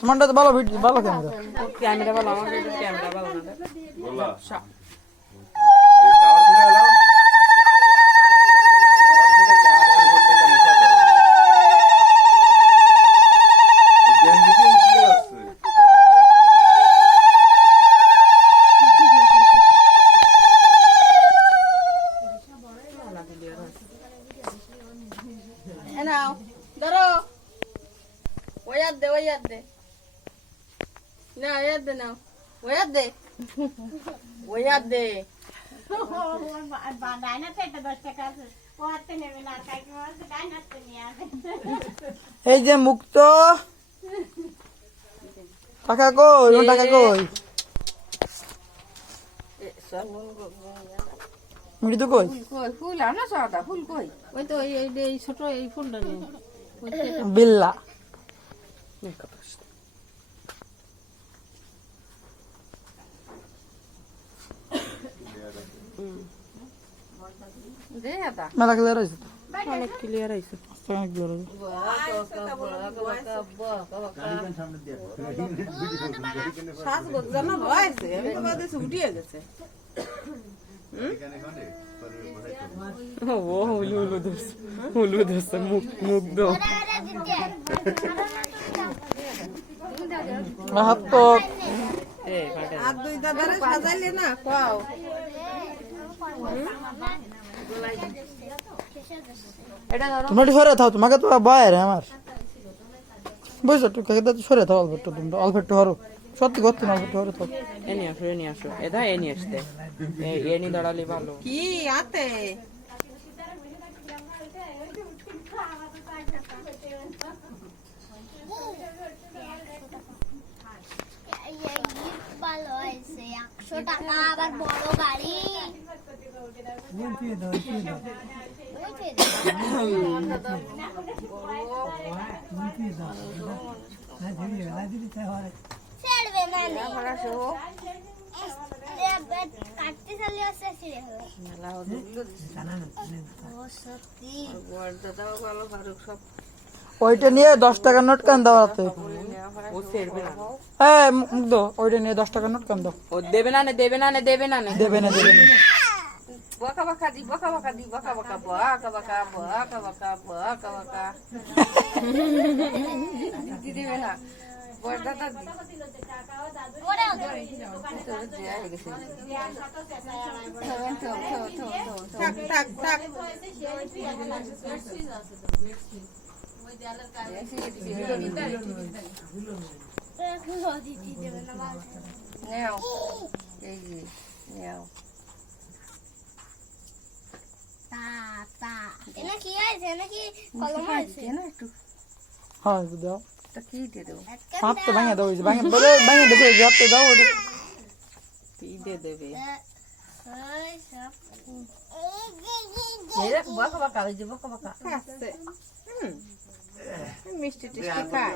তোমারটা তো ভালো ভিডিও, ভালো ক্যামেরা। ক্যামেরা ভালো, আমার ক্যামেরা ভালো না। বললা আচ্ছা এই টাওয়ার খুলে গেল, টাওয়ার খুলে ক্যামেরার উপর একটা মুছা দাও। ও গেম কিছু কি আছে? এ নাও ধরো, ওয়াদ দে না, ওয়াদ দে নাও, ওয়াদ দে এই যে মুক্ত টাকা কই, ওর টাকা কই, মুড়ি তো কই, কই ফুল আনা সাদা ফুল কই? ওই তো এই ছোট এই ফুলটা নিয়ে বিল্লা। দে আদা মেলা ক্লিয়ার হয়েছে তো, অনেক ক্লিয়ার আইছে। অনেক ক্লিয়ার হয়েছে। সাজগোজ জানা হয়েছে, আমি তো বাদে ছুটিয়ে গেছে। ও হুলু ধরছে মুখ দাও। হাত তো আর দুই দাদারে সাজাইলে না খাও। এটা ধরো তোমরা একটু সরে থাও, তোমাকে তো বয় রে আমার বুঝছো, একটু কাকে তো সরে থাও, অল্প একটু, তোমরা অল্প একটু হরো, সত্যি করতে না, অল্প একটু হরে থাও। এনে আসো এটা এনে আসতে এনে দাঁড়ালে ভালো কি আতে ভালো হয়েছে, 100 টাকা আবার বড় গাড়ি। ছেড়বে না নে। কাটতে চালিয়ে আসছে ছিঁড়ে ও সত্যি ওইটা নিয়ে 10 টাকার নোট কান দাও রাতে। ও ছেড়বে না হ্যাঁ মুগ্ধ, ওইটা নিয়ে 10 টাকার নোট কান দাও। ও দেবে না দেবে না, দেবে না। বকা বকা দি দেবে না বড়দাদা দি ওরেও থাক দিতে দেবে না ভালো। নেও এই যে নেও এটা কি হয়েছে নাকি কলম হয়েছে? না একটু হ্যাঁ একটু দাও, তা কি দিয়ে দেবো হাত তো ভাঙে দাও, ভাঙে দেবে, হাতে দাও ওটা। কি দিয়ে দেবে এই সব বকা বকা ওই যে বকা বকা খাচ্ছে মিষ্টি টিষ্টি খায়